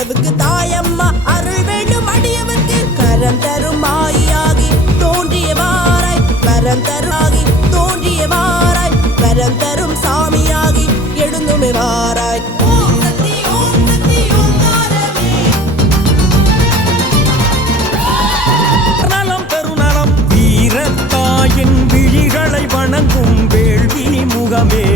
உறவுக்கு தாயம்மா அருள் வேண்டும் அடியவர்க்கு கரம் தரும் மாயாகி தோன்றியவாராய் வரம் தருமாகி தோன்றியவாராய் வரம் தரும் சாமியாகி எழுந்துமே வணங்கும் வேள்வி முகமே